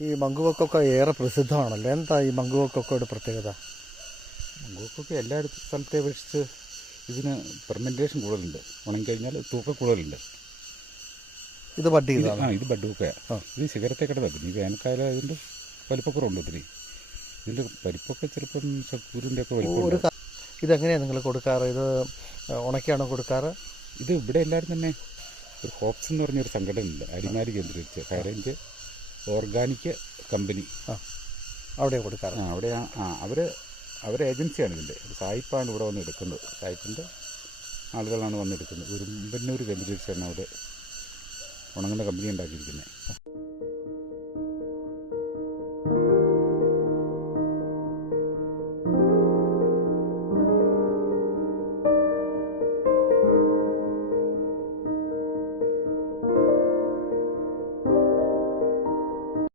ഈ മങ്കുവക്കൊക്കെ ഏറെ പ്രസിദ്ധമാണല്ലോ. എന്താ ഈ മങ്കുവക്കൊക്കയുടെ പ്രത്യേകത? മങ്കുവക്കൊക്കെ എല്ലാ സ്ഥലത്തെ അപേക്ഷിച്ച് ഇതിന് പെർമെന്റേഷൻ കൂടുതലുണ്ട്. ഉണങ്ങിക്കഴിഞ്ഞാൽ തൂക്കം കൂടുതലുണ്ട്. ഇത് ബഡ് ഇത് ചെയ്തതാണ്? ആ ഇത് ബഡ് ബുക്കയാണ് ഇത് ശിഖരത്തെ കിടന്നു ഈ വേനൽക്കാലം അതിന്റെ വലിപ്പക്കുറവുണ്ട് ഒത്തിരി. ഇതിന്റെ പരിപ്പൊക്കെ ചിലപ്പം ചക്കൂരിന്റെ ഒക്കെ വലിപ്പം ഇതെങ്ങനെയാണ് നിങ്ങൾ കൊടുക്കാറ്? ഇത് ഉണക്കിയാണോ കൊടുക്കാറ്? ഇത് ഇവിടെ എല്ലാവരും തന്നെ ഒരു ഹോപ്സ് എന്ന് പറഞ്ഞൊരു സംഘടനയുണ്ട്. അരിമാരി കേന്ദ്രീകരിച്ച്. High range organic company. അവിടെ കൊടുക്കാറ്. ആ അവിടെ ആ- ആ അവർ അവർ ഏജൻസിയാണ് ഇതിന്റെ സായിപ്പാണ് ഇവിടെ വന്ന് എടുക്കുന്നത്. സായിപ്പിന്റെ ആളുകളാണ് വന്ന് എടുക്കുന്നത്. ഉരുമ്പന്നൂർ തന്നെ അവിടെ ഉണങ്ങുന്ന കമ്പനി ഉണ്ടാക്കിയിരിക്കുന്നത്.